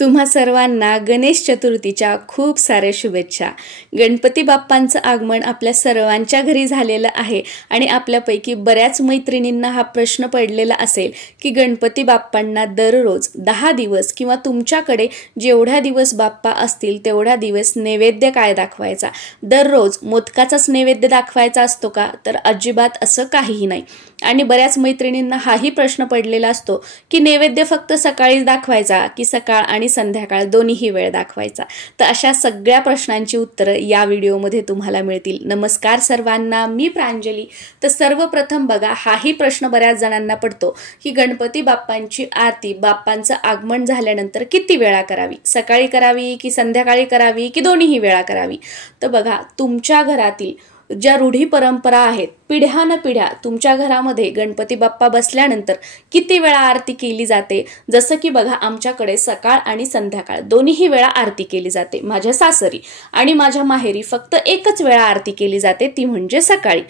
तुम्हा सर्वांना गणेश चतुर्थीच्या खूप साऱ्या शुभेच्छा। गणपती बाप्पांचं आगमन आपल्या सर्वांच्या घरी झालेलं आहे आणि आपल्यापैकी बऱ्याच मैत्रिणींना हा प्रश्न पडलेला असेल की गणपती बाप्पांना दररोज 10 दिवस किंवा तुमच्याकडे जेवढ्या दिवस बाप्पा असतील तेवढ्या दिवस नैवेद्य काय दाखवायचा, दररोज मोदकाचाच नैवेद्य दाखवायचा असतो का? तर अजिबात असं काहीही नाही। आणि बऱ्याच मैत्रिणींना हाही प्रश्न पडलेला असतो की नैवेद्य फक्त सकाळीच दाखवायचा की सकाळ आणि संध्याकाळ दोन्हीही वेळ दाखवायचा। तर अशा सगळ्या प्रश्नांची उत्तरं या व्हिडिओमध्ये तुम्हाला मिळतील। नमस्कार सर्वांना, मी प्रांजली। तर सर्वप्रथम बघा, हाही प्रश्न बऱ्याच जणांना पडतो की गणपती बाप्पांची आरती बाप्पांचं आगमन झाल्यानंतर किती वेळा करावी, सकाळी करावी की संध्याकाळी करावी की दोन्हीही वेळा करावी? तर बघा, तुमच्या घरातील ज्या रूढी परंपरा आहेत, पिढ्यानपिढ्या तुमच्या घरामध्ये गणपती बाप्पा बसल्यानंतर किती वेळा आरती केली जाते? जसं की बघा, आमच्याकडे सकाळ आणि संध्याकाळ दोन्हीही वेळा आरती केली जाते। माझ्या सासरी आणि माझ्या माहेरी फक्त एकच वेळा आरती केली जाते, ती म्हणजे सकाळी।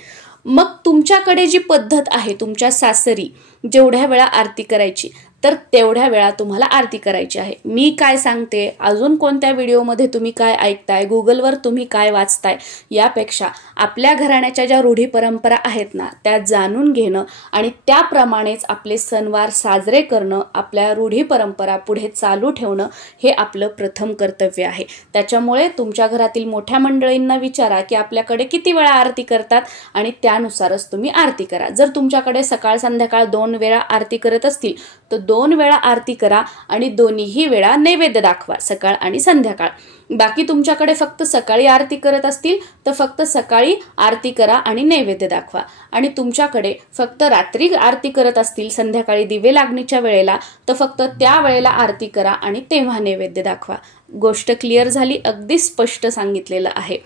मग तुमच्याकडे जी पद्धत आहे, तुमच्या सासरी जेवढ्या वेळा आरती करायची तर तेवढ्या वेळा तुम्हाला आरती करायची आहे। मी काय सांगते, अजून कोणत्या व्हिडिओमध्ये तुम्ही काय ऐकताय, गुगलवर तुम्ही काय वाचताय, यापेक्षा आपल्या घराण्याच्या ज्या रूढी परंपरा आहेत ना, त्या जाणून घेणं आणि त्याप्रमाणेच आपले सणवार साजरे करणं, आपल्या रूढी परंपरा पुढे चालू ठेवणं हे आपलं प्रथम कर्तव्य आहे। त्याच्यामुळे तुमच्या घरातील मोठ्या मंडळींना विचारा की आपल्याकडे किती वेळा आरती करतात आणि त्यानुसारच तुम्ही आरती करा। जर तुमच्याकडे सकाळ संध्याकाळ 2 वेळा आरती करत असतील तर 2 वेळा आरती करा आणि दोन्हीही वेळा नैवेद्य दाखवा, सकाळ आणि संध्याकाळ। बाकी तुमच्याकडे फक्त सकाळी आरती करत असतील तर फक्त सकाळी आरती करा आणि नैवेद्य दाखवा। आणि तुमच्याकडे फक्त रात्री आरती करत असतील, संध्याकाळी दिवे लागणीच्या वेळेला, तर फक्त त्या वेळेला आरती करा आणि तेव्हा नैवेद्य दाखवा। गोष्ट क्लिअर झाली? अगदी स्पष्ट सांगितलेलं आहे।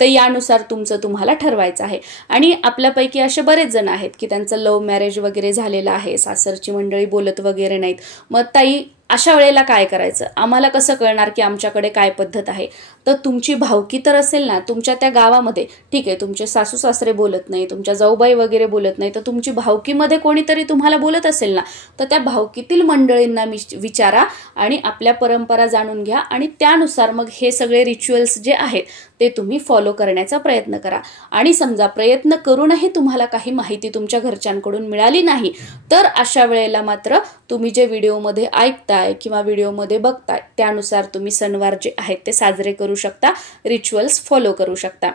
तर यानुसार तुमचं तुम्हाला ठरवायचं आहे। आणि आपल्यापैकी असे बरेच जण आहेत की त्यांचं लव्ह मॅरेज वगैरे झालेलं आहे, सासरची मंडळी बोलत वगैरे नाहीत। मग ताई, अशा वेळेला काय करायचं? आम्हाला कसं कळणार की आमच्याकडे काय पद्धत आहे? तर तुमची भावकी तर असेल ना तुमच्या त्या गावामध्ये, ठीक आहे, तुमचे सासू सासरे बोलत नाही, तुमच्या जाऊबाई वगैरे बोलत नाही, तर तुमची भावकीमध्ये कोणीतरी तुम्हाला बोलत असेल ना, तर त्या भावकीतील मंडळींना विचारा आणि आपल्या परंपरा जाणून घ्या आणि त्यानुसार मग हे सगळे रिच्युअल्स जे आहेत ते तुम्ही फॉलो करण्याचा प्रयत्न करा। आणि समजा प्रयत्न करूनही तुम्हाला काही माहिती तुमच्या घरच्यांकडून मिळाली नाही, तर अशा वेळेला मात्र तुम्ही जे व्हिडिओमध्ये ऐकताय किंवा व्हिडिओमध्ये बघताय त्यानुसार तुम्ही सणवार जे आहेत ते साजरे करू शकता, रिच्युअल्स फॉलो करू शकता।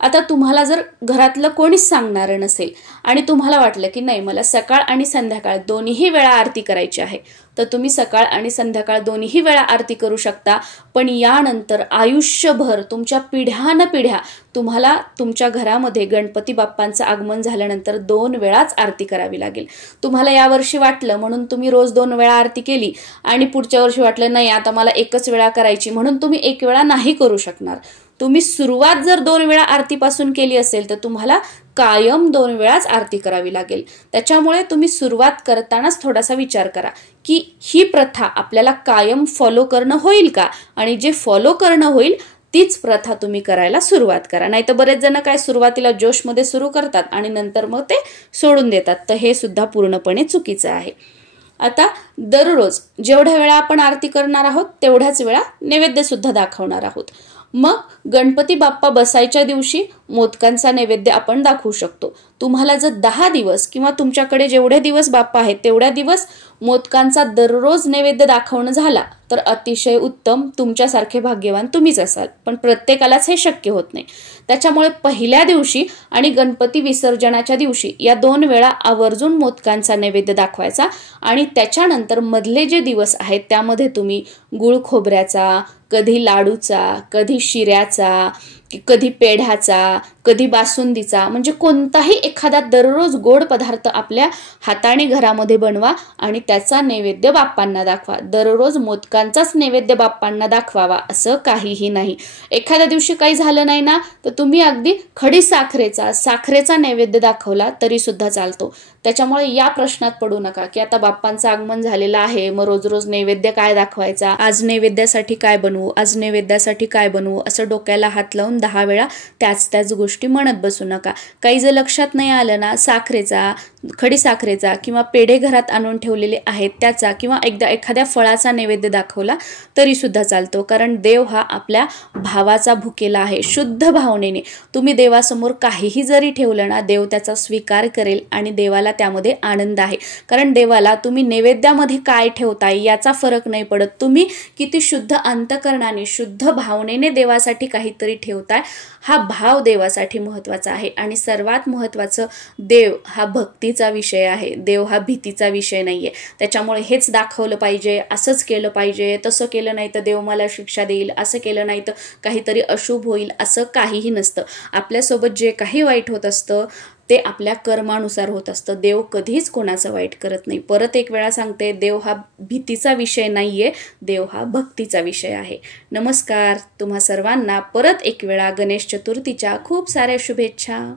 आता तुम्हाला जर घरातलं कोणीच सांगणारं नसेल आणि तुम्हाला वाटलं की नाही, मला सकाळ आणि संध्याकाळ दोन्हीही वेळा आरती करायची आहे, तर तुम्ही सकाळ आणि संध्याकाळ दोन्हीही वेळा आरती करू शकता। पण यानंतर आयुष्यभर तुमच्या पिढ्यानपिढ्या तुम्हाला तुमच्या घरामध्ये गणपती बाप्पांचं आगमन झाल्यानंतर 2 वेळाच आरती करावी लागेल। तुम्हाला यावर्षी वाटलं म्हणून तुम्ही रोज 2 वेळा आरती केली आणि पुढच्या वर्षी वाटलं नाही, आता मला एकच वेळा करायची, म्हणून तुम्ही 1 वेळा नाही करू शकणार। तुम्ही सुरुवात जर 2 वेळा आरतीपासून केली असेल तर तुम्हाला कायम 2 वेळाच आरती करावी लागेल। त्याच्यामुळे तुम्ही सुरुवात करतानाच थोडासा विचार करा की ही प्रथा आपल्याला कायम फॉलो करणं होईल का? आणि जे फॉलो करणं होईल तीच प्रथा तुम्ही करायला सुरुवात करा। नाही तर बरेच जण काय सुरुवातीला जोशमध्ये सुरू करतात आणि नंतर मग ते सोडून देतात, तर हे सुद्धा पूर्णपणे चुकीचं आहे। आता दररोज जेवढ्या वेळा आपण आरती करणार आहोत तेवढ्याच वेळा नैवेद्य सुद्धा दाखवणार आहोत। मग गणपती बाप्पा बसायच्या दिवशी मोदकांचा नैवेद्य आपण दाखवू शकतो। तुम्हाला जर 10 दिवस किंवा तुमच्याकडे जेवढे दिवस बाप्पा आहेत तेवढ्या दिवस मोदकांचा दररोज नैवेद्य दाखवणं झाला तर अतिशय उत्तम, तुमच्यासारखे भाग्यवान तुम्हीच असाल। पण प्रत्येकालाच हे शक्य होत नाही। त्याच्यामुळे पहिल्या दिवशी आणि गणपती विसर्जनाच्या दिवशी या 2 वेळा आवर्जून मोदकांचा नैवेद्य दाखवायचा आणि त्याच्यानंतर मधले जे दिवस आहेत त्यामध्ये तुम्ही गुळ खोबऱ्याचा, कधी लाडूचा, कधी शिऱ्याचा, कधी पेढ्याचा, कधी बासुंदीचा, म्हणजे कोणताही एखादा दररोज गोड पदार्थ आपल्या हाताने घरामध्ये बनवा आणि त्याचा नैवेद्य बाप्पांना दाखवा। दररोज मोदकांचाच नैवेद्य बाप्पांना दाखवावा असं काहीही नाही। एखाद्या दिवशी काही झालं नाही ना, तर तुम्ही अगदी खडी साखरेचा नैवेद्य दाखवला तरी सुद्धा चालतो। त्याच्यामुळे या प्रश्नात पडू नका की आता बाप्पांचं आगमन झालेलं आहे, मग रोज रोज नैवेद्य काय दाखवायचा, आज नैवेद्यासाठी काय बनवू, आज नैवेद्यासाठी काय बनवू, असं डोक्याला हात लावून 10 वेळा त्याच गोष्टी म्हणत बसू नका. काही जर लक्षात नाही आलं ना, साखरेचा, खडीसाखरेचा किंवा पेढे घरात आणून ठेवलेले आहेत त्याचा किंवा एखाद्या फळाचा नैवेद्य दाखवला तरी सुद्धा चालतो. कारण देव हा आपल्या भावाचा भुकेला आहे. शुद्ध भावनेने तुम्ही देवासमोर काहीही जरी ठेवलं ना, देव त्याचा स्वीकार करेल आणि देवाला त्यामध्ये आनंद आहे. कारण देवाला तुम्ही नैवेद्यामध्ये काय ठेवताय याचा फरक नाही पडत. तुम्ही किती शुद्ध अंतकरणाने, शुद्ध भावनेने देवासाठी काहीतरी ठेवताय, हा भाव देवासाठी महत्त्वाचा आहे. आणि सर्वात महत्त्वाचं, देव हा भक्तीचा विषय आहे. देव हा भीतीचा विषय नाहीये. त्याच्यामुळे हेच दाखवलं पाहिजे, असंच केलं पाहिजे, तसं केलं नाही तर देव मला शिक्षा देईल, असं केलं नाही तर काहीतरी अशुभ होईल, असं काहीही नसतं. आपल्यासोबत जे काही वाईट होत असतं ते आपल्या कर्मानुसार होत असतं. देव कधीच कोणाचं वाईट करत नाही. परत एक वेळा सांगते, देव हा भीतीचा विषय नाहीये, देव हा भक्तीचा विषय आहे. नमस्कार. तुम्हा सर्वांना परत एक वेळा गणेश चतुर्थीच्या खूप साऱ्या शुभेच्छा.